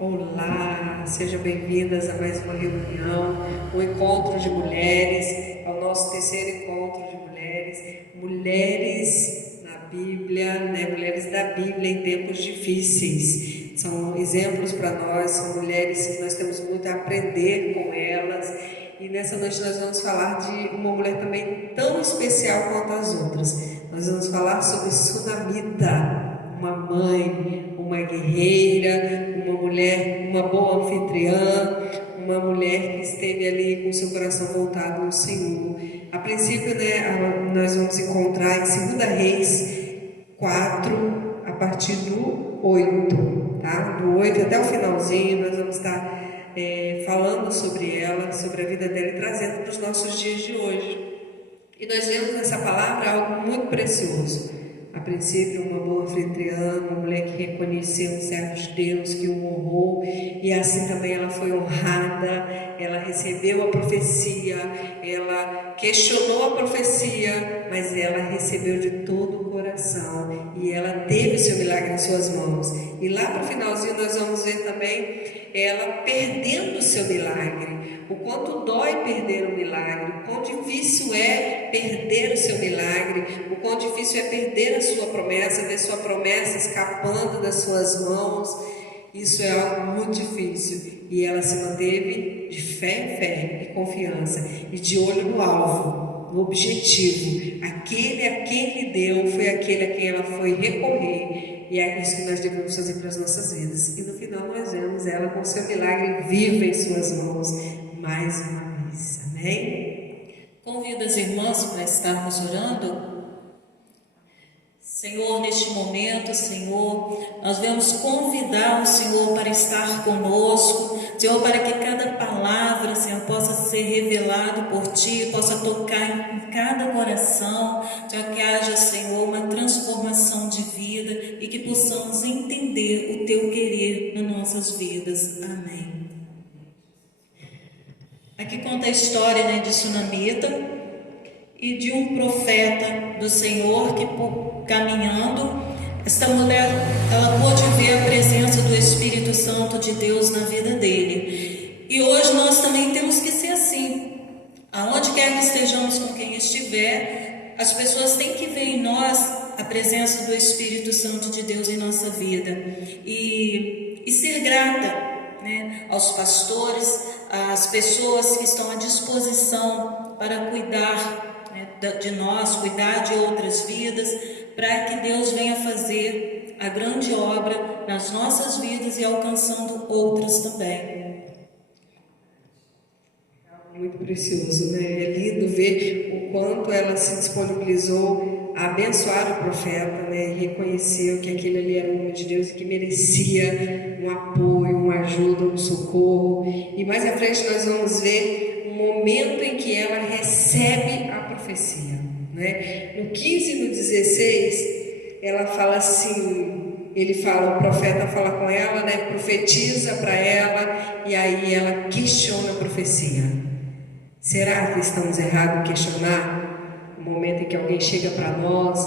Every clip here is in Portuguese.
Olá, sejam bem-vindas a mais uma reunião, um encontro de mulheres, ao nosso terceiro encontro de mulheres na Bíblia, né? Mulheres da Bíblia em tempos difíceis. São exemplos para nós, são mulheres que nós temos muito a aprender com elas. E nessa noite nós vamos falar de uma mulher também tão especial quanto as outras. Nós vamos falar sobre Sunamita, uma mãe, uma guerreira, uma mulher, uma boa anfitriã, uma mulher que esteve ali com seu coração voltado no Senhor. A princípio, né, nós vamos encontrar em 2 Reis 4, a partir do 8, tá? Do 8 até o finalzinho, nós vamos estar falando sobre ela, sobre a vida dela e trazendo para os nossos dias de hoje. E nós vemos nessa palavra algo muito precioso. A princípio, uma boa anfitriã, uma mulher que reconheceu o servo de Deus, que o honrou, e assim também ela foi honrada, ela recebeu a profecia, ela questionou a profecia, mas ela recebeu de todo o coração, e ela teve o seu milagre em suas mãos. E lá para o finalzinho nós vamos ver também ela perdendo o seu milagre, o quanto dói perder o milagre, o quão difícil é perder o seu milagre, o quão difícil é perder a sua promessa, ver sua promessa escapando das suas mãos. Isso é algo muito difícil, e ela se manteve de fé em fé e confiança, e de olho no alvo, no objetivo. Aquele a quem lhe deu foi aquele a quem ela foi recorrer. E é isso que nós devemos fazer para as nossas vidas. E no final nós vemos ela com seu milagre vivo em suas mãos, mais uma vez. Amém? Convido as irmãs para estarmos orando. Senhor, neste momento, Senhor, nós vamos convidar o Senhor para estar conosco, Senhor, para que cada palavra, Senhor, possa ser revelado por Ti, possa tocar em cada coração, Senhor, que haja, Senhor, uma transformação de vida e que possamos entender o Teu querer nas nossas vidas. Amém. Aqui conta a história, né, de Sunamita e de um profeta do Senhor que, caminhando, esta mulher, ela pôde ver a presença do Espírito Santo de Deus na vida dele. E hoje nós também temos que ser assim. Aonde quer que estejamos com quem estiver, as pessoas têm que ver em nós a presença do Espírito Santo de Deus em nossa vida. E ser grata, né, aos pastores, às pessoas que estão à disposição para cuidar de nós, cuidar de outras vidas, para que Deus venha fazer a grande obra nas nossas vidas e alcançando outras também. Muito precioso, né? É lindo ver o quanto ela se disponibilizou a abençoar o profeta, né? E reconheceu que aquele ali era um homem de Deus e que merecia um apoio, uma ajuda, um socorro. E mais à frente nós vamos ver um momento em que ela recebe a profecia, né? No 15 e no 16 ela fala assim, o profeta fala com ela, né? Profetiza para ela, e aí ela questiona a profecia. Será que estamos errados em questionar? No momento em que alguém chega para nós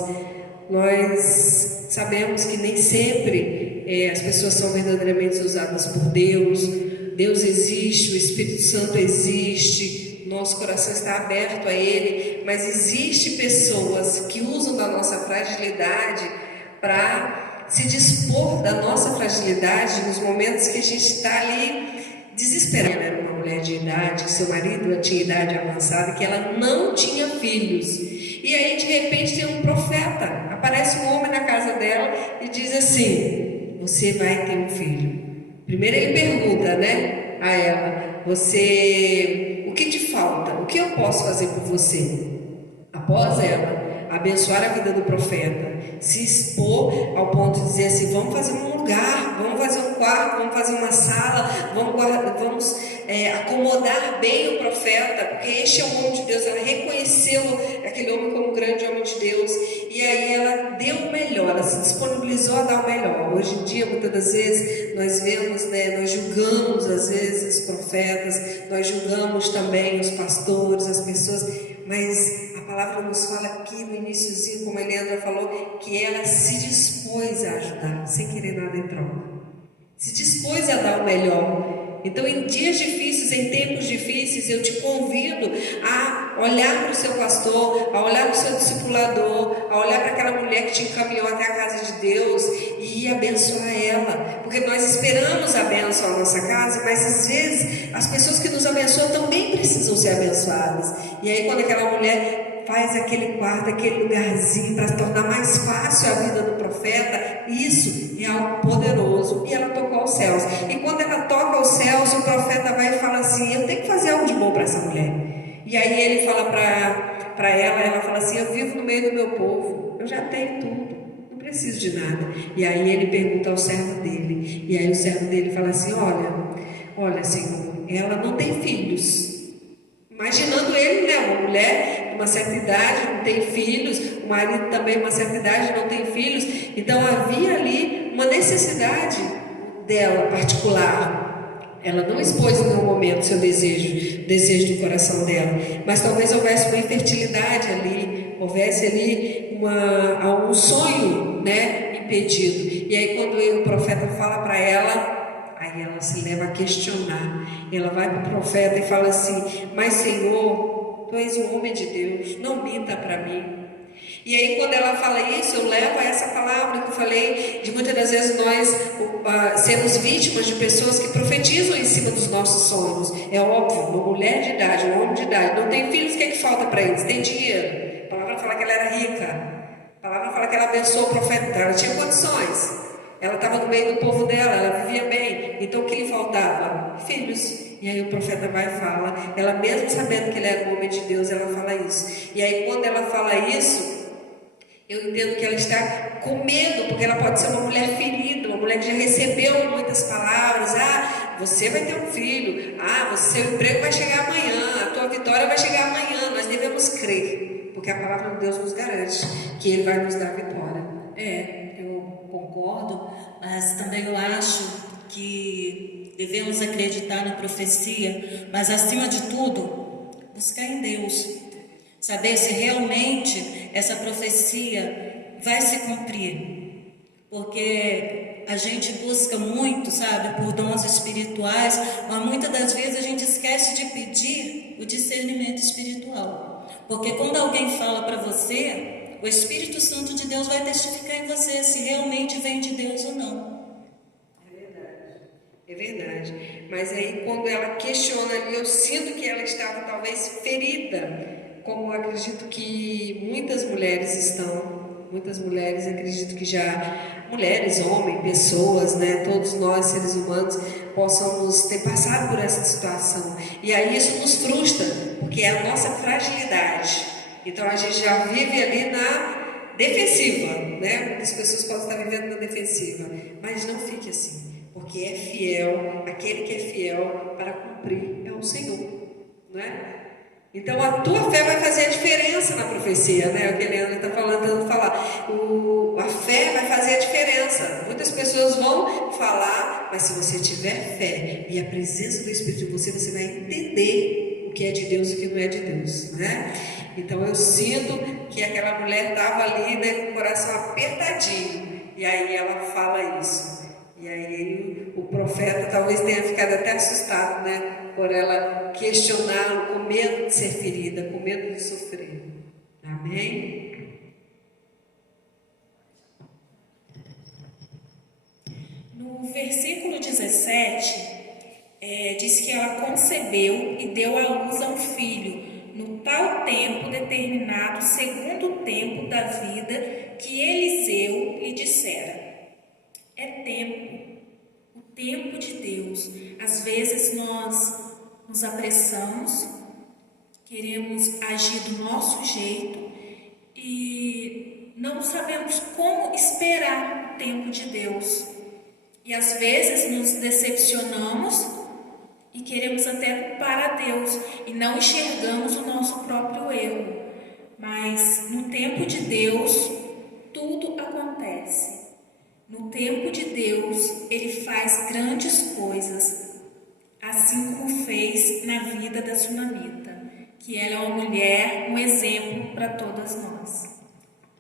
sabemos que nem sempre as pessoas são verdadeiramente usadas por Deus. Deus existe, o Espírito Santo existe, nosso coração está aberto a Ele, mas existe pessoas que usam da nossa fragilidade para se dispor da nossa fragilidade nos momentos que a gente está ali desesperada. Ela era uma mulher de idade, que seu marido tinha idade avançada, que ela não tinha filhos. E aí de repente tem um profeta, aparece um homem na casa dela e diz assim: você vai ter um filho. Primeiro ele pergunta, né, a ela: o que te falta? O que eu posso fazer por você? Após ela abençoar a vida do profeta, se expor ao ponto de dizer assim: vamos fazer um lugar, vamos fazer um quarto, vamos fazer uma sala, vamos acomodar bem o profeta, porque este é o homem de Deus. Ela reconheceu aquele homem como um grande homem de Deus, e aí ela deu o melhor, ela se disponibilizou a dar o melhor. Hoje em dia, muitas das vezes, nós vemos, né, nós julgamos às vezes os profetas, nós julgamos também os pastores, as pessoas, mas a palavra nos fala aqui no iniciozinho, como a Eliandra falou, que ela se dispôs a ajudar, sem querer nada em troca. se dispôs a dar o melhor. Então, em dias difíceis, em tempos difíceis, eu te convido a olhar para o seu pastor, a olhar para o seu discipulador, a olhar para aquela mulher que te encaminhou até a casa de Deus e ir abençoar ela. Porque nós esperamos a bênção na nossa casa, mas às vezes as pessoas que nos abençoam também precisam ser abençoadas. E aí, quando aquela mulher faz aquele quarto, aquele lugarzinho para tornar mais fácil a vida do profeta, isso é algo poderoso. E ela tocou aos céus. E quando ela toca aos céus, o profeta vai e fala assim: eu tenho que fazer algo de bom para essa mulher. E aí ele fala para ela fala assim: eu vivo no meio do meu povo, eu já tenho tudo, não preciso de nada. E aí ele pergunta ao servo dele, e aí o servo dele fala assim: olha Senhor, ela não tem filhos. Imaginando ele, né, uma mulher de uma certa idade não tem filhos, o marido também de uma certa idade não tem filhos, então havia ali uma necessidade dela particular. Ela não expôs em nenhum momento seu desejo do coração dela, mas talvez houvesse uma infertilidade ali, houvesse ali um sonho, né, impedido. E aí quando o profeta fala para ela, aí ela se leva a questionar. Ela vai para o profeta e fala assim: mas Senhor, tu és um homem de Deus, não minta para mim. E aí quando ela fala isso, eu levo a essa palavra que eu falei, de muitas das vezes nós sermos vítimas de pessoas que profetizam em cima dos nossos sonhos. É óbvio, uma mulher de idade, um homem de idade, não tem filhos, o que é que falta para eles? Tem dinheiro. A palavra fala que ela era rica, a palavra fala que ela abençoou o profeta, então ela tinha condições. Ela estava no meio do povo dela, ela vivia bem. Então o que lhe faltava? Filhos. E aí o profeta vai e fala, ela mesmo sabendo que ele era um homem de Deus, ela fala isso. E aí quando ela fala isso, eu entendo que ela está com medo, porque ela pode ser uma mulher ferida, uma mulher que já recebeu muitas palavras. Ah, você vai ter um filho. Ah, seu emprego vai chegar amanhã, a tua vitória vai chegar amanhã. Nós devemos crer, porque a palavra de Deus nos garante que Ele vai nos dar vitória. Eu concordo, mas também eu acho que devemos acreditar na profecia, mas acima de tudo, buscar em Deus, saber se realmente essa profecia vai se cumprir, porque a gente busca muito, sabe, por dons espirituais, mas muitas das vezes a gente esquece de pedir o discernimento espiritual, porque quando alguém fala para você, o Espírito Santo de Deus vai testificar em você se realmente vem de Deus ou não. É verdade. Mas aí quando ela questiona ali, eu sinto que ela estava talvez ferida, como eu acredito que muitas mulheres estão. Muitas mulheres, acredito que já, mulheres, homens, pessoas, né, todos nós seres humanos, possamos ter passado por essa situação. E aí isso nos frustra, porque é a nossa fragilidade. Então a gente já vive ali na defensiva, né? Muitas pessoas podem estar vivendo na defensiva, mas não fique assim, porque é fiel, aquele que é fiel para cumprir é o Senhor, né? Então a tua fé vai fazer a diferença na profecia, né? O que a Leandra está tentando falar. A fé vai fazer a diferença. Muitas pessoas vão falar, mas se você tiver fé e a presença do Espírito de você, você vai entender o que é de Deus e o que não é de Deus, né? Então eu sinto que aquela mulher estava ali, né, com o coração apertadinho, e aí ela fala isso. E aí o profeta talvez tenha ficado até assustado, né, por ela questioná-lo, com medo de ser ferida, com medo de sofrer. Amém? No versículo 17, diz que ela concebeu e deu à luz a um filho, no tal tempo determinado, segundo o tempo da vida que Eliseu lhe dissera. É tempo, o tempo de Deus. Às vezes nós nos apressamos, queremos agir do nosso jeito e não sabemos como esperar o tempo de Deus. E às vezes nos decepcionamos e queremos até culpar a Deus e não enxergamos o nosso próprio erro. Mas no tempo de Deus, tudo acontece. No tempo de Deus, Ele faz grandes coisas, assim como fez na vida da sunamita, que ela é uma mulher, um exemplo para todas nós.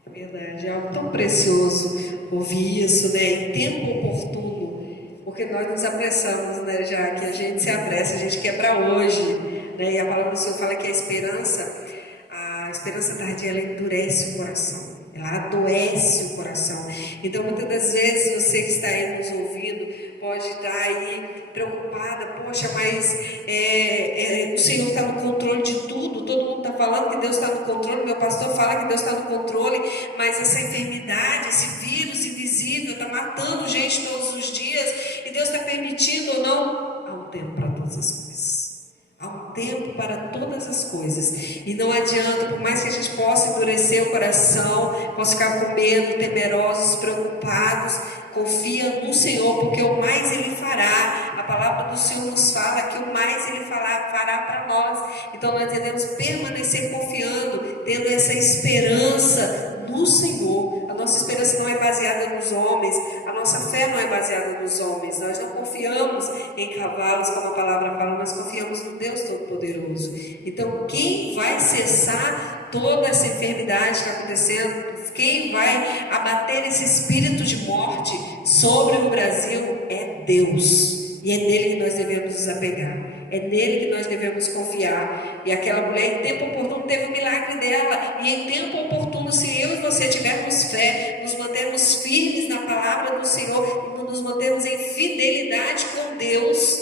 É verdade, é algo tão precioso ouvir isso, né? Em tempo oportuno, porque nós nos apressamos, né, já que a gente se apressa, a gente quer para hoje, né, e a palavra do Senhor fala que a esperança tardia, ela endurece o coração, ela adoece o coração. Então, muitas das vezes, você que está aí nos ouvindo, pode estar aí preocupada, poxa, mas o Senhor está no controle de tudo, todo mundo está falando que Deus está no controle, meu pastor fala que Deus está no controle, mas essa enfermidade, esse vírus invisível está matando gente todos os dias, e Deus está permitindo ou não? Há um tempo para todas as coisas. Há um tempo para todas as coisas. E não adianta, por mais que a gente possa endurecer o coração, possa ficar com medo, temerosos, preocupados, confia no Senhor, porque o mais Ele fará. A palavra do Senhor nos fala que o mais Ele fará para nós. Então nós devemos permanecer confiando, tendo essa esperança no Senhor. A nossa esperança não é baseada nos homens, a nossa fé não é baseada nos homens. Nós não confiamos em cavalos, como a palavra fala, nós confiamos no Deus Todo-Poderoso. Então, quem vai cessar toda essa enfermidade que está acontecendo, quem vai abater esse espírito de morte sobre o Brasil é Deus. E é nele que nós devemos nos apegar. É nele que nós devemos confiar. E aquela mulher, em tempo oportuno, teve o milagre dela. E em tempo oportuno, se eu e você tivermos fé, nos mantermos firmes na palavra do Senhor, nos mantermos em fidelidade com Deus,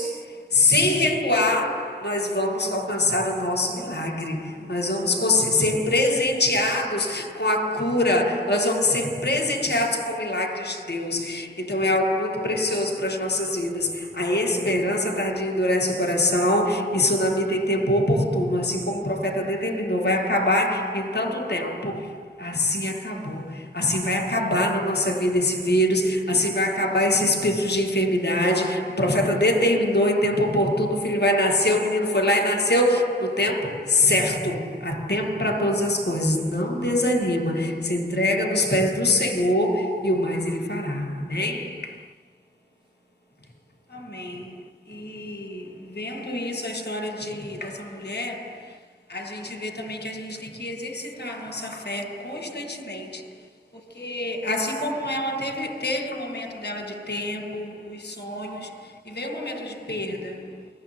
sem recuar, nós vamos alcançar o nosso milagre. Nós vamos ser presenteados com a cura. Nós vamos ser presenteados com o milagre de Deus. Então é algo muito precioso para as nossas vidas. A esperança tardia endurece o coração. E Sunamita em tempo oportuno, assim como o profeta determinou, vai acabar em tanto tempo. Assim acabou. Assim vai acabar na nossa vida esse vírus, assim vai acabar esse espírito de enfermidade. O profeta determinou em tempo oportuno, o filho vai nascer, o menino foi lá e nasceu no tempo certo. Há tempo para todas as coisas. Não desanima, se entrega nos pés do Senhor e o mais Ele fará. Amém? Amém. E vendo isso, a história dessa mulher, a gente vê também que a gente tem que exercitar a nossa fé constantemente. Porque assim como ela teve o momento dela de tempo, os sonhos, e veio o momento de perda,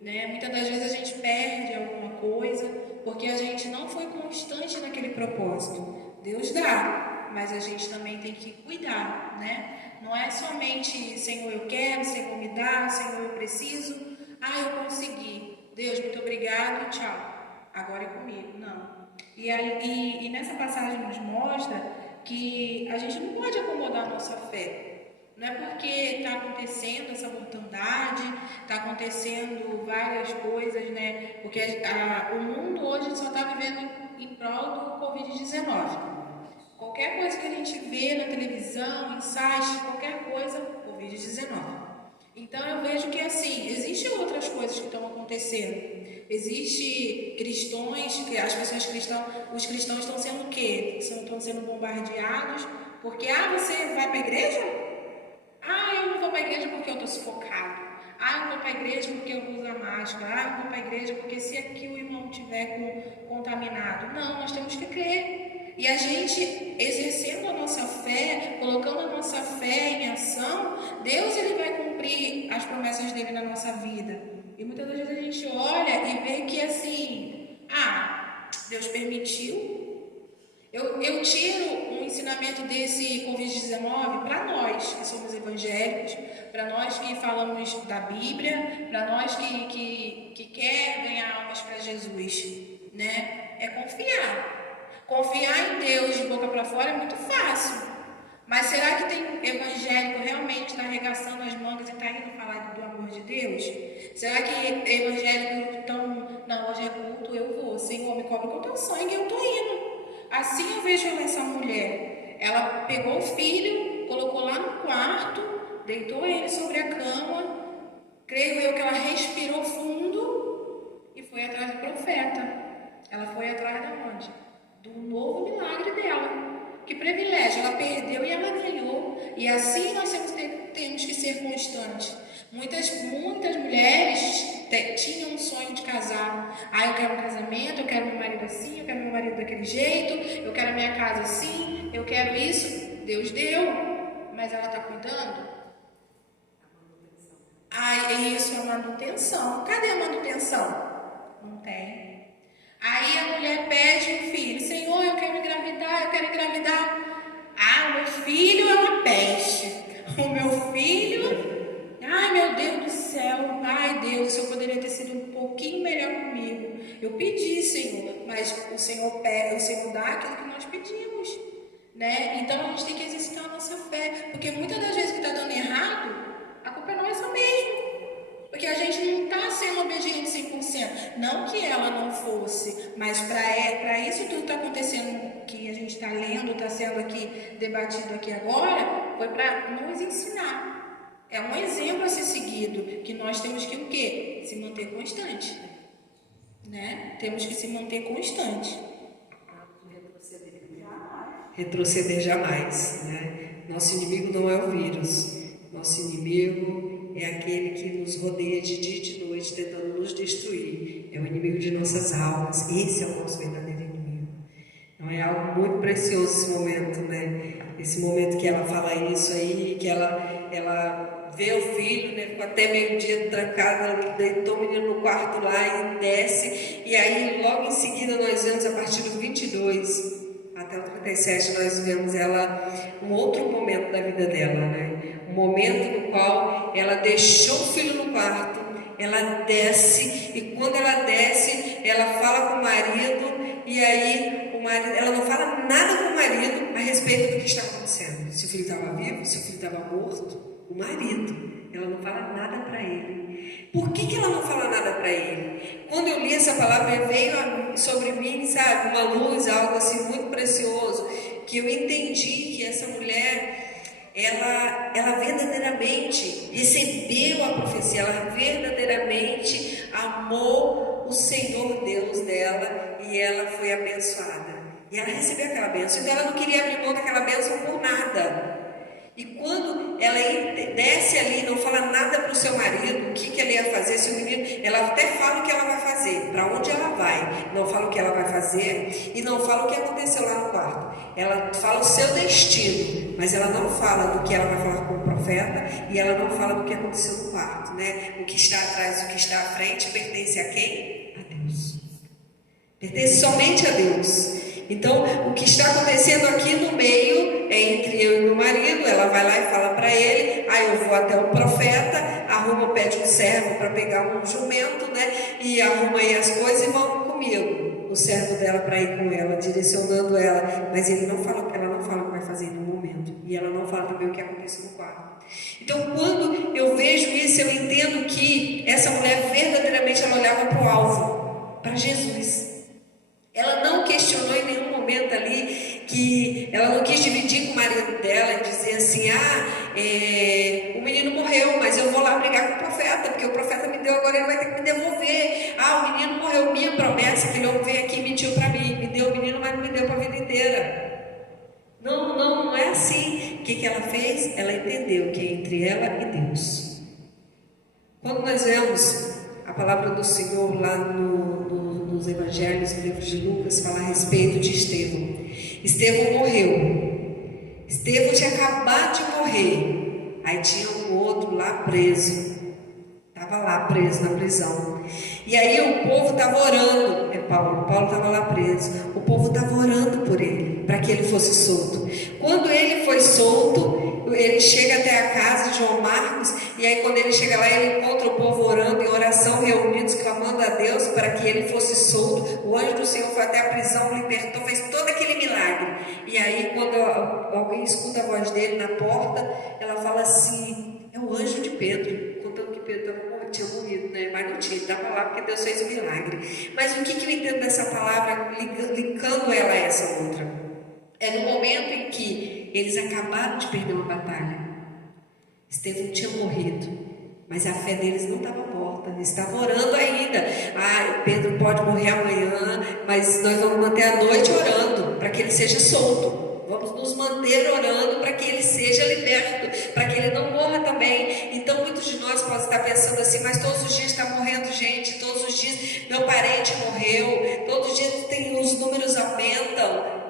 né? Muitas das vezes a gente perde alguma coisa porque a gente não foi constante naquele propósito. Deus dá, mas a gente também tem que cuidar, né? Não é somente Senhor eu quero, Senhor me dá, Senhor eu preciso, eu consegui, Deus muito obrigado, tchau, agora é comigo. Não. E nessa passagem nos mostra que a gente não pode acomodar a nossa fé. Não é porque está acontecendo essa mortandade, está acontecendo várias coisas, né? Porque o mundo hoje só está vivendo em prol do Covid-19. Qualquer coisa que a gente vê na televisão, em sites, qualquer coisa, Covid-19. Então eu vejo que assim, existem outras coisas que estão acontecendo. Existem cristãos, que as pessoas cristãs, os cristãos estão sendo o quê? Estão sendo bombardeados porque, você vai para a igreja? Eu não vou para a igreja porque eu estou sufocado. Eu não vou para a igreja porque eu vou usar máscara. Eu não vou para a igreja porque se aqui o irmão estiver contaminado. Não, nós temos que crer. E a gente, exercendo a nossa fé, colocando a nossa fé em ação, Deus ele vai cumprir as promessas dele na nossa vida. E muitas vezes a gente olha e vê que assim, Deus permitiu. Eu tiro um ensinamento desse Covid-19 para nós que somos evangélicos, para nós que falamos da Bíblia, para nós que quer ganhar almas para Jesus, né? É confiar. Confiar em Deus de boca para fora é muito fácil. Mas será que tem evangélico realmente está arregaçando as mangas e está indo falar do amor de Deus? Será que evangélicos estão, não, hoje é culto, eu vou, Senhor, me cobre com teu sangue, eu estou indo. Assim eu vejo essa mulher. Ela pegou o filho, colocou lá no quarto, deitou ele sobre a cama, creio eu que ela respirou fundo e foi atrás do profeta. Ela foi atrás da onde? Do novo milagre dela. Que privilégio, ela perdeu e ela ganhou. E assim nós temos que ser constantes. Muitas mulheres tinham um sonho de casar. Eu quero um casamento, eu quero meu marido assim, eu quero meu marido daquele jeito, eu quero a minha casa assim, eu quero isso. Deus deu, mas ela está cuidando? Aí isso é manutenção. Cadê a manutenção? Não tem. Aí a mulher pede um filho. Senhor, eu quero engravidar. Ah, meu filho é uma peste. O meu filho, ai meu Deus do céu, ai Deus, o Senhor poderia ter sido um pouquinho melhor comigo. Eu pedi, Senhor, mas o Senhor dá aquilo que nós pedimos, né? Então a gente tem que exercitar a nossa fé, porque muitas das vezes que está dando errado, a culpa é nossa mesmo. Porque a gente não está sendo obediente 100%. Não que ela não fosse, mas para isso tudo está acontecendo, que a gente está lendo, está sendo aqui debatido aqui agora, foi para nos ensinar. É um exemplo a ser seguido, que nós temos que o quê? Se manter constante. Né? Temos que se manter constante. Retroceder jamais, né? Nosso inimigo não é o vírus. Nosso inimigo é aquele que nos rodeia de dia e de noite, tentando nos destruir. É o inimigo de nossas almas. Esse é o nosso verdadeiro inimigo. Então é algo muito precioso esse momento, né? Esse momento que ela fala isso aí, que ela vê o filho, né? Ficou até meio-dia trancada, deitou o menino no quarto lá e desce. E aí, logo em seguida, nós vemos, a partir do 22 até o 37, nós vemos ela, um outro momento da vida dela, né? Um momento no qual ela deixou o filho no quarto, ela desce, e quando ela desce, ela fala com o marido, e aí o marido, ela não fala nada com o marido a respeito do que está acontecendo. Se o filho estava vivo, se o filho estava morto, o marido, ela não fala nada para ele. Por que ela não fala nada para ele? Quando eu li essa palavra, veio sobre mim, sabe, uma luz, algo assim muito precioso, que eu entendi que essa mulher, ela verdadeiramente recebeu a profecia, ela verdadeiramente amou o Senhor Deus dela, e ela foi abençoada. E ela recebeu aquela bênção, então ela não queria abrir mão daquela bênção por nada. E quando ela desce ali, não fala nada para o seu marido, o que ela ia fazer, se o menino, ela até fala o que ela vai fazer, para onde ela vai, não fala o que ela vai fazer, e não fala o que aconteceu lá no quarto. Ela fala o seu destino, mas ela não fala do que ela vai falar com o profeta, e ela não fala do que aconteceu no quarto, né? O que está atrás, o que está à frente, pertence a quem? A Deus. Pertence somente a Deus. Então, o que está acontecendo aqui no meio é entre eu e meu marido. Ela vai lá e fala para ele, aí eu vou até o profeta, pede um servo para pegar um jumento, né? E arruma aí as coisas e vão comigo. O servo dela para ir com ela, direcionando ela, mas ela não fala o que vai fazer no momento, e ela não fala também o que aconteceu no quarto. Então, quando eu vejo isso, eu entendo que essa mulher verdadeiramente ela olhava para o alvo, para Jesus. Ela não questionou em nenhum momento ali, que ela não quis dividir com o marido dela e dizer assim, o menino morreu, mas eu vou lá brigar com o profeta, porque o profeta me deu, agora ele vai ter que me devolver. O menino morreu, minha promessa, que ele veio aqui e mentiu para mim, me deu o menino, mas não me deu para a vida inteira. Não é assim. O que ela fez? Ela entendeu que é entre ela e Deus. Quando nós vemos a palavra do Senhor lá nos evangelhos, no livro de Lucas, fala a respeito de Estevão. Estevão morreu. Estevão tinha acabado de morrer. Aí tinha um outro lá preso. Estava lá preso na prisão. E aí o povo estava orando. Paulo estava lá preso. O povo estava orando por ele, para que ele fosse solto. Quando ele foi solto, ele chega até a casa de João Marcos, e aí quando ele chega lá, ele encontra o povo orando em oração, reunidos, clamando a Deus para que ele fosse solto. O anjo do Senhor foi até a prisão, libertou, fez todo aquele milagre. E aí quando alguém escuta a voz dele na porta, ela fala assim, é o anjo de Pedro, contando que Pedro tinha morrido, né? Mas não tinha, estava lá porque Deus fez o milagre. Mas o que eu entendo dessa palavra, linkando ela a essa outra? É no momento em que eles acabaram de perder uma batalha. Estevão tinha morrido, mas a fé deles não estava morta, eles estavam orando ainda. Pedro pode morrer amanhã, mas nós vamos manter a noite orando para que ele seja solto. Vamos nos manter orando para que ele seja liberto, para que ele não morra também. Então muitos de nós podem estar pensando assim, mas todos os dias está morrendo gente, todos os dias meu parente morreu, todos os dias os números aumentam.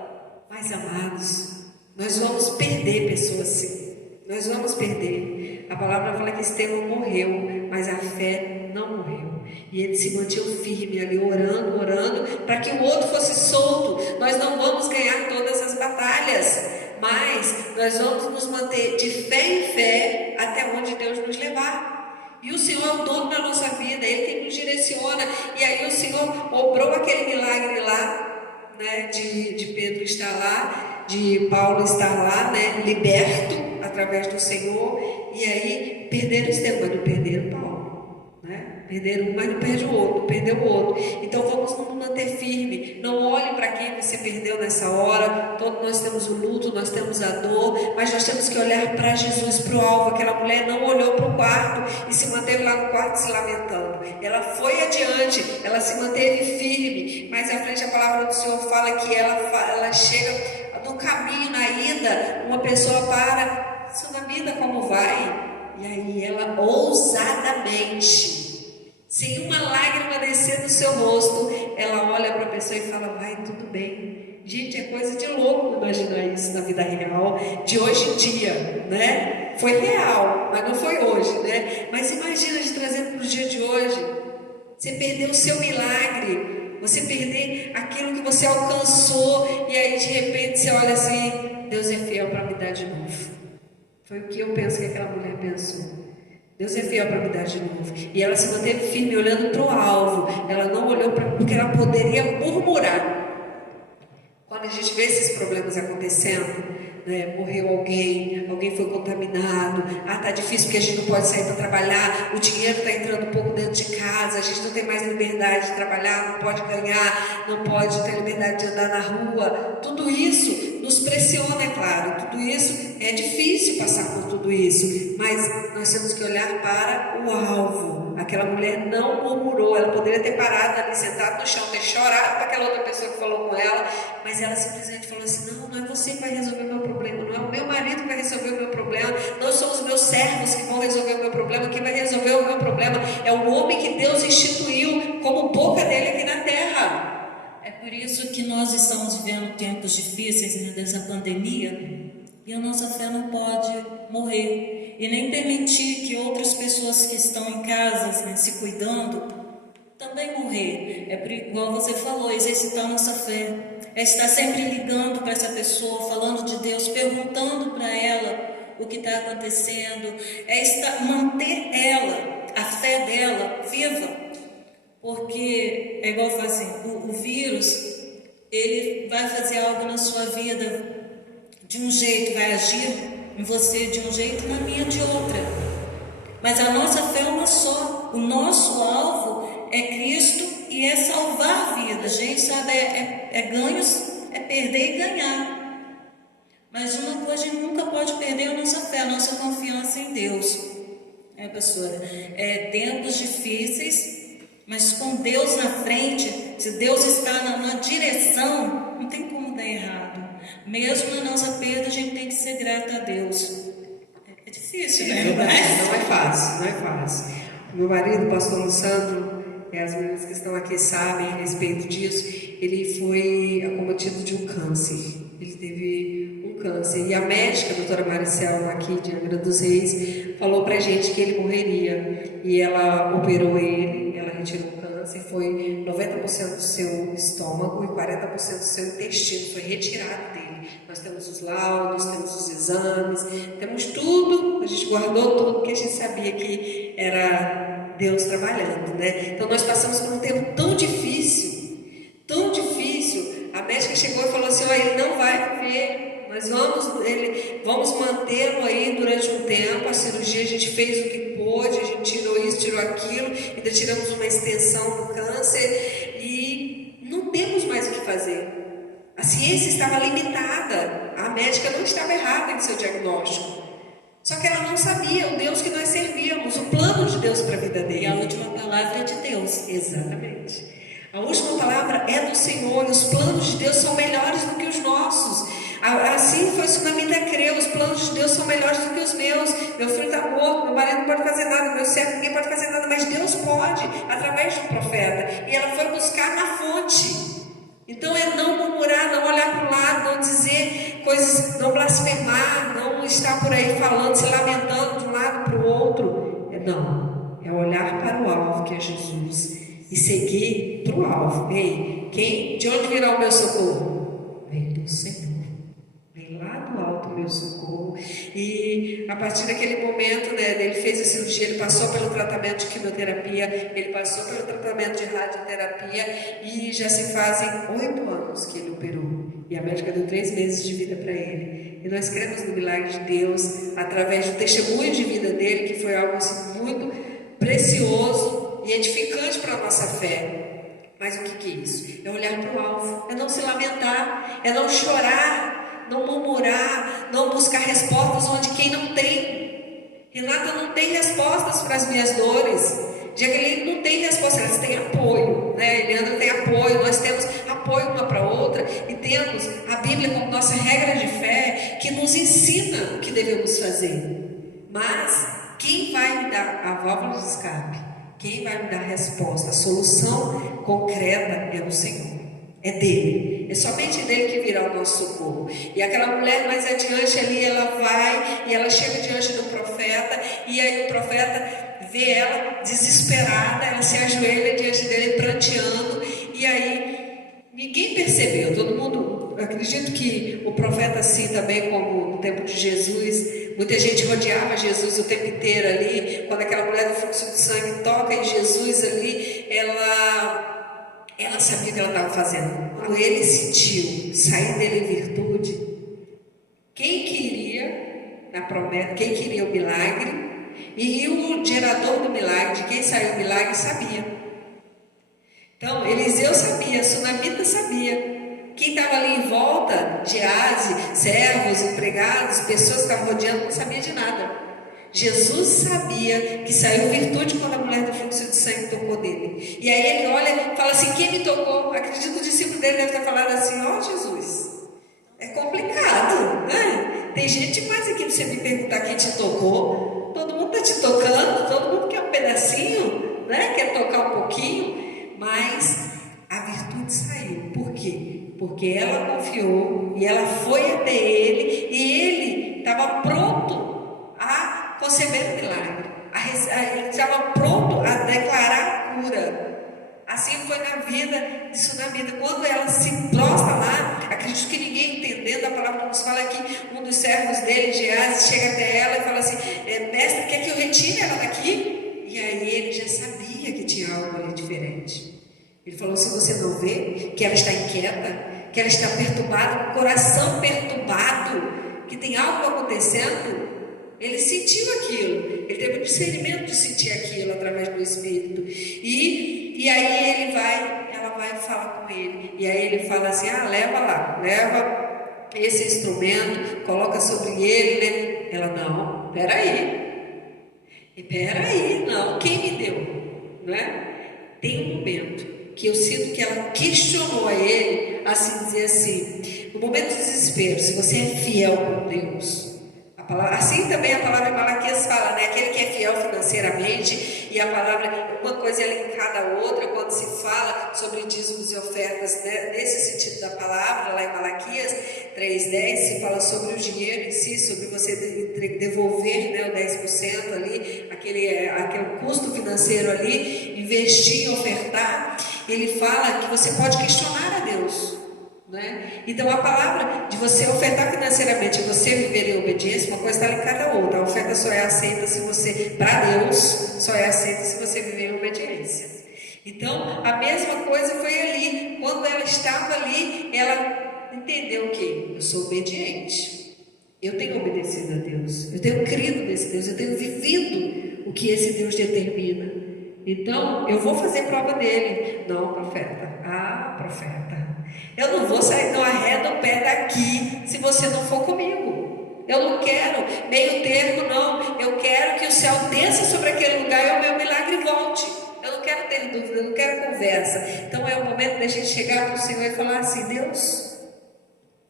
Mas amados, nós vamos perder pessoas assim. Nós vamos perder. A palavra fala que Estevão morreu, mas a fé não morreu. E ele se mantinha firme ali, orando, para que o outro fosse solto. Nós não vamos ganhar todas as batalhas, mas nós vamos nos manter de fé em fé até onde Deus nos levar. E o Senhor é o dono da nossa vida, Ele que nos direciona. E aí o Senhor obrou aquele milagre lá, né, de Pedro estar lá, de Paulo estar lá, né, liberto através do Senhor. E aí perderam Estevão, mas não perderam Paulo, né? Perderam um, mas não perde o outro, não perdeu o outro. Então vamos nos manter firme. Não olhe para quem você perdeu nessa hora. Todos nós temos o luto, nós temos a dor, mas nós temos que olhar para Jesus, para o alvo. Aquela mulher não olhou para o quarto e se manteve lá no quarto se lamentando. Ela foi adiante, ela se manteve firme. Mais à frente a palavra do Senhor fala que ela chega no caminho, na ida, uma pessoa para, Sunamita, como vai? E aí ela ousadamente, sem uma lágrima descer do seu rosto, ela olha para a pessoa e fala: vai, tudo bem. Gente, é coisa de louco imaginar isso na vida real, de hoje em dia, né? Foi real, mas não foi hoje, né? Mas imagina de trazer para o dia de hoje. Você perdeu o seu milagre, você perder aquilo que você alcançou, e aí de repente você olha assim: Deus é fiel para me dar de novo. Foi o que eu penso que aquela mulher pensou. Deus é fiel para me dar de novo. E ela se manteve firme, olhando para o alvo. Ela não olhou para, porque ela poderia murmurar. Quando a gente vê esses problemas acontecendo, né, morreu alguém foi contaminado, tá difícil porque a gente não pode sair para trabalhar, o dinheiro está entrando um pouco dentro de casa, a gente não tem mais liberdade de trabalhar, não pode ganhar, não pode ter liberdade de andar na rua. Tudo isso nos pressiona, é claro, tudo isso é difícil passar por tudo isso, mas nós temos que olhar para o alvo. Aquela mulher não murmurou, ela poderia ter parado ali, sentado no chão, ter chorado para aquela outra pessoa que falou com ela, mas ela simplesmente falou assim: não é você que vai resolver o meu problema, não é o meu marido que vai resolver o meu problema, não são os meus servos que vão resolver o meu problema, quem vai resolver o meu problema é o homem que Deus instituiu como boca dele aqui na terra. É por isso que nós estamos vivendo tempos difíceis, né, dessa pandemia, e a nossa fé não pode morrer, e nem permitir que outras pessoas que estão em casa, né, se cuidando, também morrer. Igual você falou, exercitar nossa fé, é estar sempre ligando para essa pessoa, falando de Deus, perguntando para ela o que está acontecendo, manter ela, a fé dela viva, porque é igual assim, o vírus, ele vai fazer algo na sua vida de um jeito, vai agir em você de um jeito, na minha de outra, mas a nossa fé é uma só. O nosso alvo é Cristo e é salvar vidas. A gente sabe, é ganhos, é perder e ganhar, mas uma coisa a gente nunca pode perder: a nossa fé, a nossa confiança em Deus. Pastora, tempos difíceis, mas com Deus na frente, se Deus está na direção, não tem como dar errado. Mesmo na nossa perda, a gente tem que ser grata a Deus. É difícil, né? Não é fácil. O meu marido, o pastor Luciano, as meninas que estão aqui sabem a respeito disso, ele foi acometido de um câncer. Ele teve um câncer. E a médica, a doutora Maricel, aqui de Angra dos Reis, falou pra gente que ele morreria. E ela operou ele, ela retirou o câncer, foi 90% do seu estômago e 40% do seu intestino, foi retirado dele. Nós temos os laudos, temos os exames, temos tudo, a gente guardou tudo, porque a gente sabia que era Deus trabalhando, né? Então nós passamos por um tempo tão difícil, a médica chegou e falou assim: olha, ele não vai viver, nós vamos mantê-lo aí durante um tempo, a cirurgia a gente fez o que pôde, a gente tirou isso, tirou aquilo, ainda tiramos uma extensão do câncer e não temos mais o que fazer. A ciência estava limitada, a médica não estava errada em seu diagnóstico, só que ela não sabia o Deus que nós servíamos, o plano de Deus para a vida dele. E a última palavra é de Deus. Exatamente. A última palavra é do Senhor, e os planos de Deus são melhores do que os nossos. Assim foi Sunamita crer: os planos de Deus são melhores do que os meus. Meu filho está morto, meu marido não pode fazer nada, meu servo, ninguém pode fazer nada, mas Deus pode, através do profeta. E ela foi buscar na fonte. Então é não murmurar, não olhar para o lado, não dizer coisas, não blasfemar, não estar por aí falando, se lamentando de um lado para o outro. Não, é olhar para o alvo, que é Jesus, e seguir para o alvo. Ei, de onde virá o meu socorro? Vem do Senhor. Vem lá do alto o meu socorro. E a partir daquele momento, né, ele fez a cirurgia, ele passou pelo tratamento de quimioterapia, ele passou pelo tratamento de radioterapia, e já se fazem 8 anos que ele operou. E a médica deu 3 meses de vida para ele. E nós cremos no milagre de Deus, através do testemunho de vida dele, que foi algo assim, muito precioso e edificante para a nossa fé. Mas o que é isso? É olhar para o alvo, é não se lamentar, é não chorar, não murmurar, não buscar respostas onde quem não tem. Renata não tem respostas para as minhas dores. Jaqueline não tem resposta, elas têm apoio, né? Leandro tem apoio, nós temos apoio uma para a outra, e temos a Bíblia como nossa regra de fé, que nos ensina o que devemos fazer. Mas quem vai me dar a válvula de escape? Quem vai me dar a resposta, a solução concreta, é o Senhor, é dele, é somente dele que virá o nosso socorro. E aquela mulher mais adiante ali, ela vai e ela chega diante do profeta, e aí o profeta vê ela desesperada, ela se ajoelha diante dele pranteando, e aí ninguém percebeu, todo mundo, eu acredito que o profeta, assim também como no tempo de Jesus, muita gente rodeava Jesus o tempo inteiro ali. Quando aquela mulher do fluxo de sangue toca em Jesus ali, ela sabia o que ela estava fazendo. Quando ele sentiu sair dele em virtude, quem queria na promessa, quem queria o milagre, e o gerador do milagre, de quem saiu o milagre, sabia. Então Eliseu sabia, a sunamita sabia. Quem estava ali em volta, Gease, servos, empregados, pessoas que estavam rodeando, não sabia de nada. Jesus sabia que saiu virtude quando a mulher do fluxo de sangue tocou nele. E aí ele olha e fala assim: quem me tocou? Acredito que o discípulo dele deve ter falado assim: ó Jesus, é complicado, né? Tem gente demais aqui para você me perguntar quem te tocou. Todo mundo está te tocando, todo mundo quer um pedacinho, né? Quer tocar um pouquinho, mas a virtude saiu. Por quê? Porque ela confiou e ela foi até ele, e ele estava pronto a conceber o milagre, ele estava pronto a declarar a cura. Assim foi na vida de sunamita. Quando ela se prostra lá, acredito que ninguém entendendo a palavra, nos fala que um dos servos dele, Gease, chega até ela e fala assim: mestre, quer que eu retire ela daqui? E aí ele já sabia que tinha algo ali diferente. Ele falou: se você não vê que ela está inquieta, que ela está perturbada, coração perturbado, que tem algo acontecendo, ele sentiu aquilo, ele teve o discernimento de sentir aquilo através do Espírito. E aí ela vai falar com ele, e aí ele fala assim: leva lá, leva esse instrumento, coloca sobre ele, né? Ela: não, peraí, não, quem me deu? Não é? Tem um momento que eu sinto que ela questionou a ele, assim dizer assim, no momento de desespero, se você é fiel com Deus. Assim também a palavra em Malaquias fala, né? Aquele que é fiel financeiramente, e a palavra, uma coisa é linkada à outra, quando se fala sobre dízimos e ofertas, né? Nesse sentido da palavra, lá em Malaquias 3:10, se fala sobre o dinheiro em si, sobre você devolver, né, o 10% ali, aquele custo financeiro ali, investir em ofertar. Ele fala que você pode questionar a Deus, né? Então a palavra de você ofertar financeiramente e você viver em obediência, uma coisa está linkada à outra. A oferta só é aceita se você, para Deus, só é aceita se você viver em obediência. Então a mesma coisa foi ali, quando ela estava ali, ela entendeu que eu sou obediente, eu tenho obedecido a Deus, eu tenho crido nesse Deus, eu tenho vivido o que esse Deus determina. Então eu vou fazer prova dele. Não, profeta, profeta, eu não vou sair, não arreda o pé daqui se você não for comigo. Eu não quero meio termo, não. Eu quero que o céu desça sobre aquele lugar e o meu milagre volte. Eu não quero ter dúvida, eu não quero conversa. Então é o momento da gente chegar para o Senhor e falar assim: Deus,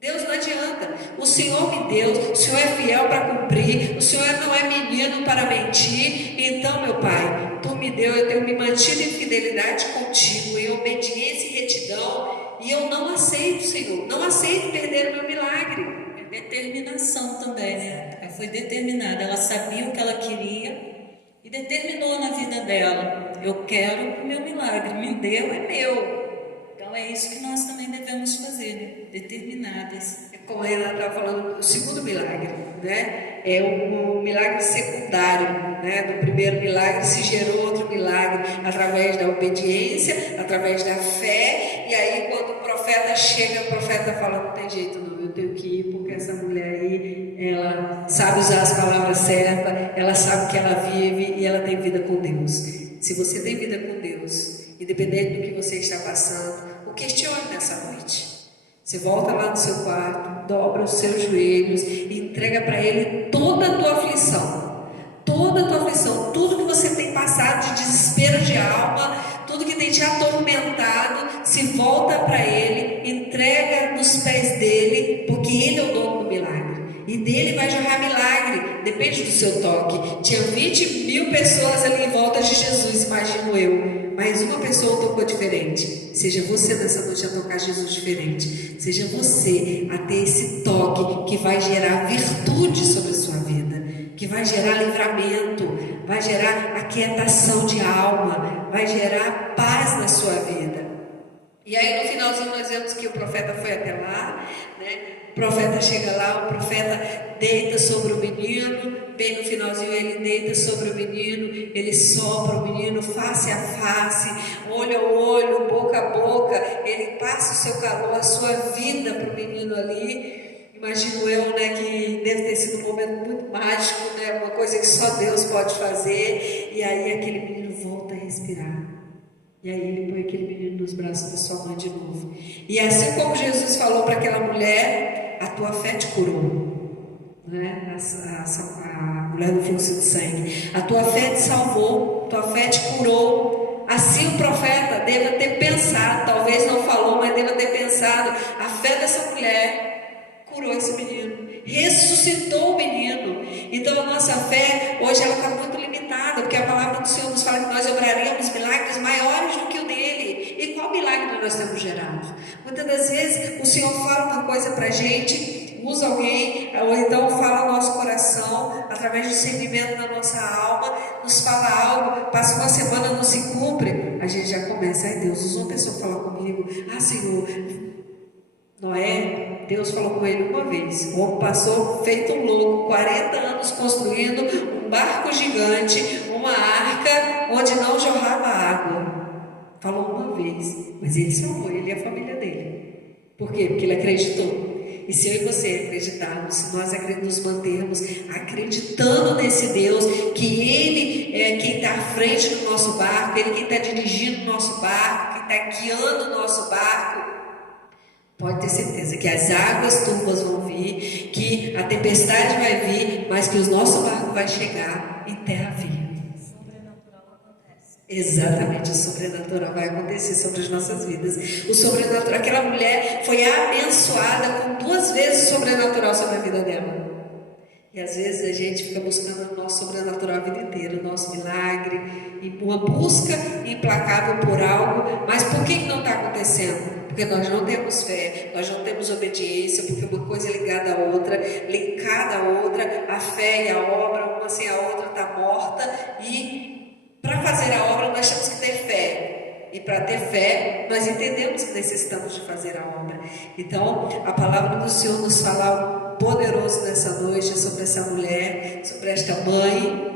não adianta, o Senhor me deu, o Senhor é fiel para cumprir, o Senhor não é menino para mentir. Então, meu Pai, Tu me deu, eu tenho me mantido em fidelidade contigo, em obediência e retidão, e eu não aceito, Senhor, não aceito perder o meu milagre. determinação também, né? Ela foi determinada, ela sabia o que ela queria e determinou na vida dela: eu quero o meu milagre, me deu, é meu. Então é isso que nós também devemos fazer, né? Determinadas. Como a Renata estava falando, o segundo milagre, né? É um milagre secundário, né? Do primeiro milagre se gerou outro milagre através da obediência, através da fé. E aí quando o profeta chega, o profeta fala: não tem jeito não, eu tenho que ir, porque essa mulher aí, ela sabe usar as palavras certas, ela sabe que ela vive e ela tem vida com Deus. Se você tem vida com Deus, independente do que você está passando, o questione nessa noite. Você volta lá no seu quarto, dobra os seus joelhos e entrega para Ele toda a tua aflição. Toda a tua aflição, tudo que você tem passado de desespero de alma, tudo que tem te atormentado, se volta para Ele, entrega nos pés dele, porque Ele é o dono do milagre. E dele vai jorrar milagre, depende do seu toque. Tinha 20 mil pessoas ali em volta de Jesus, imagino eu. Mas uma pessoa tocou diferente. Seja você nessa noite a tocar Jesus diferente. Seja você a ter esse toque que vai gerar virtude sobre a sua vida, que vai gerar livramento, vai gerar aquietação de alma, vai gerar paz na sua vida. E aí no finalzinho nós vemos que o profeta foi até lá, né? O profeta chega lá, o profeta deita sobre o menino, bem no finalzinho ele deita sobre o menino, ele sopra o menino face a face, olho a olho, boca a boca, ele passa o seu calor, a sua vida para o menino ali. Imagino eu, né, que deve ter sido um momento muito mágico, né, uma coisa que só Deus pode fazer, e aí aquele menino volta a respirar. E aí ele põe aquele menino nos braços da sua mãe de novo. E assim como Jesus falou para aquela mulher: a tua fé te curou, né? A mulher do fluxo de sangue, a tua fé te salvou, a tua fé te curou. Assim o profeta deve ter pensado, talvez não falou, mas deve ter pensado: a fé dessa mulher curou esse menino, ressuscitou o menino. Então a nossa fé hoje ela está muito limitada, porque a palavra do Senhor nos fala que nós obraremos milagres maiores do que o dele. E qual milagre nós temos gerado? Muitas das vezes o Senhor fala uma coisa para a gente, usa alguém, ou então fala ao nosso coração, através do sentimento da nossa alma, nos fala algo, passa uma semana, não se cumpre, a gente já começa: ai Deus, usou uma pessoa falar comigo, Senhor. Noé, Deus falou com ele uma vez. O homem passou feito um louco, 40 anos construindo um barco gigante, uma arca onde não jorrava água. Falou uma vez, mas ele salvou, ele e a família dele. Por quê? Porque ele acreditou. E se eu e você acreditarmos, se nós nos mantermos acreditando nesse Deus, que Ele é quem está à frente do nosso barco, Ele quem está dirigindo o nosso barco, quem está guiando o nosso barco, pode ter certeza que as águas turvas vão vir, que a tempestade vai vir, mas que o nosso barco vai chegar em terra firme. O sobrenatural acontece. Exatamente, o sobrenatural vai acontecer sobre as nossas vidas. O sobrenatural, aquela mulher foi abençoada com 2 vezes o sobrenatural sobre a vida dela. E às vezes a gente fica buscando o nosso sobrenatural a vida inteira, o nosso milagre, e uma busca implacável por algo, mas por que não está acontecendo? Porque nós não temos fé, nós não temos obediência, porque uma coisa é ligada à outra, linkada à outra, a fé e a obra, uma sem a outra está morta, e para fazer a obra nós temos que ter fé, e para ter fé nós entendemos que necessitamos de fazer a obra. Então a palavra do Senhor nos fala algo poderoso nessa noite sobre essa mulher, sobre esta mãe.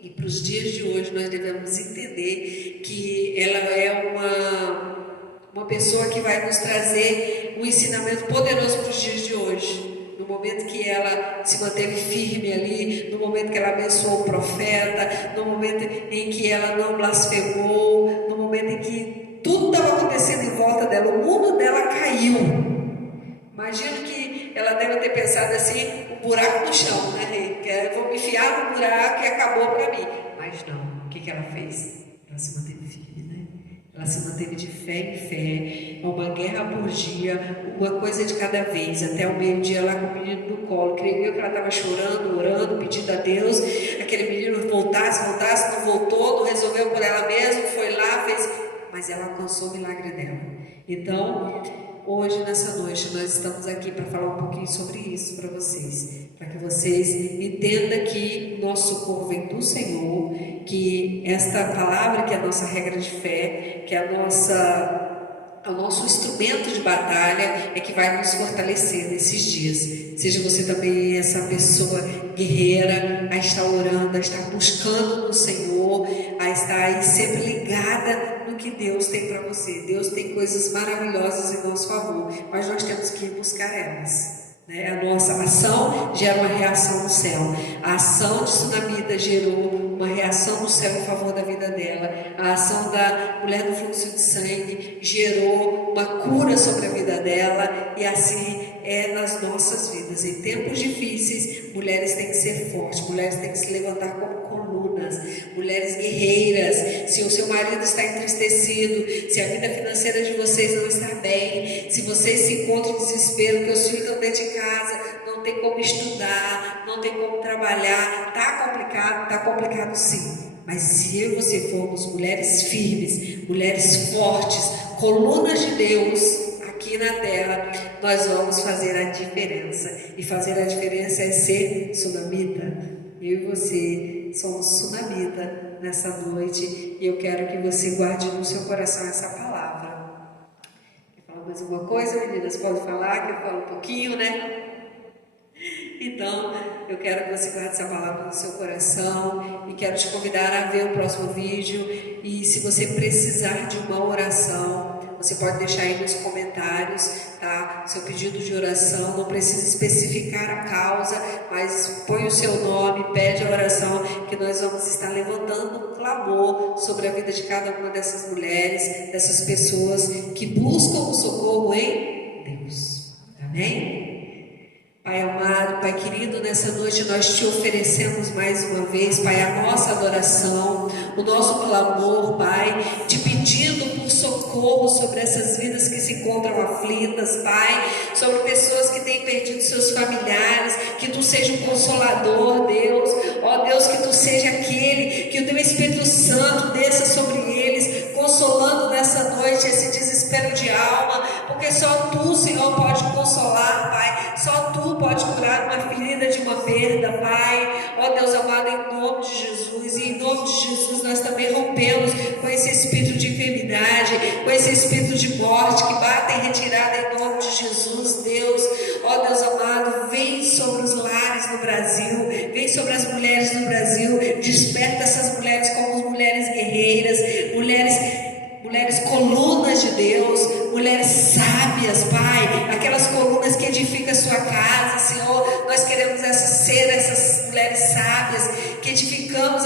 E para os dias de hoje nós devemos entender que ela é uma pessoa que vai nos trazer um ensinamento poderoso para os dias de hoje. No momento que ela se manteve firme ali, no momento que ela abençoou o profeta, no momento em que ela não blasfemou, no momento em que tudo estava acontecendo em volta dela, o mundo dela caiu. Imagino que ela deve ter pensado assim: um buraco no chão, né? Eu vou me enfiar no buraco e acabou para mim. Mas não, o que ela fez? Ela se manteve firme, né? Ela se manteve de fé em fé, uma guerra por dia, uma coisa de cada vez, até o meio-dia lá com o menino no colo. Creio eu que ela estava chorando, orando, pedindo a Deus, aquele menino voltasse, não voltou, não resolveu por ela mesma, foi lá, fez, mas ela alcançou o milagre dela. Então, hoje, nessa noite, nós estamos aqui para falar um pouquinho sobre isso para vocês, para que vocês entendam que o nosso socorro vem do Senhor, que esta palavra, que é a nossa regra de fé, que é o nosso instrumento de batalha, é que vai nos fortalecer nesses dias. Seja você também essa pessoa guerreira, a estar orando, a estar buscando no Senhor, a estar aí sempre ligada no que Deus tem para você. Deus tem coisas maravilhosas em nosso favor, mas nós temos que ir buscar elas. A nossa ação gera uma reação no céu. A ação de Sunamita gerou uma reação no céu em favor da vida dela. A ação da mulher do fluxo de sangue gerou uma cura sobre a vida dela, e assim é nas nossas vidas. Em tempos difíceis, mulheres têm que ser fortes, mulheres têm que se levantar como colunas, mulheres guerreiras. Se o seu marido está entristecido, se a vida financeira de vocês não está bem, se vocês se encontram em desespero, que os filhos estão dentro de casa, não tem como estudar, não tem como trabalhar, está complicado sim. Mas se eu e você formos mulheres firmes, mulheres fortes, colunas de Deus aqui na terra, nós vamos fazer a diferença. E fazer a diferença é ser sunamita. Eu e você somos sunamita nessa noite, e eu quero que você guarde no seu coração essa palavra. Quer falar mais alguma coisa, meninas? Pode falar, que eu falo um pouquinho, né? Então, eu quero que você guarde essa palavra no seu coração, e quero te convidar a ver o próximo vídeo. E se você precisar de uma oração, você pode deixar aí nos comentários, tá? Seu pedido de oração, não precisa especificar a causa, mas põe o seu nome, pede a oração, que nós vamos estar levantando um clamor sobre a vida de cada uma dessas mulheres, dessas pessoas que buscam o socorro em Deus. Amém? Pai amado, Pai querido, nessa noite nós te oferecemos mais uma vez, Pai, a nossa adoração, o nosso clamor, Pai, te pedindo por socorro sobre essas vidas que se encontram aflitas, Pai, sobre pessoas que têm perdido seus familiares, que Tu seja o consolador, Deus, ó Deus, que Tu seja aquele, que o Teu Espírito Santo desça sobre eles, consolando nessa noite esse desespero de alma, porque só Tu, Senhor, pode consolar, Pai, só Tu pode curar uma ferida de uma perda, Pai, ó Deus amado, em nome de Jesus. E em nome de Jesus nós também rompemos com esse espírito de enfermidade, com esse espírito de morte que bate em retirada em nome de Jesus. Deus, ó Deus amado, vem sobre os lares no Brasil, vem sobre as mulheres no Brasil, desperta essas mulheres como mulheres guerreiras, mulheres colunas de Deus, mulheres sábias, Pai, aquelas colunas que edificam a sua casa, Senhor. Nós queremos ser essas mulheres sábias, que edificamos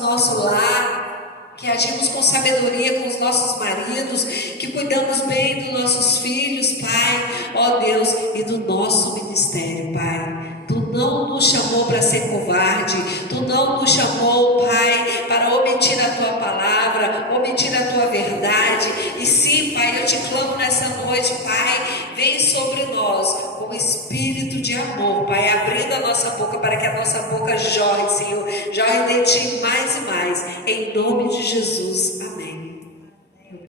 nosso lar, que agimos com sabedoria com os nossos maridos, que cuidamos bem dos nossos filhos, Pai, ó Deus, e do nosso ministério, Pai. Tu não nos chamou para ser covarde, Tu não nos chamou, Pai, para omitir a Tua palavra, omitir a Tua verdade. E sim, Pai, eu te clamo nessa noite, Pai, vem sobre nós com espírito de amor, Pai, abrindo a nossa boca para que a nossa boca jorre, Senhor, jorre de Ti mais e mais, em nome de Jesus, amém.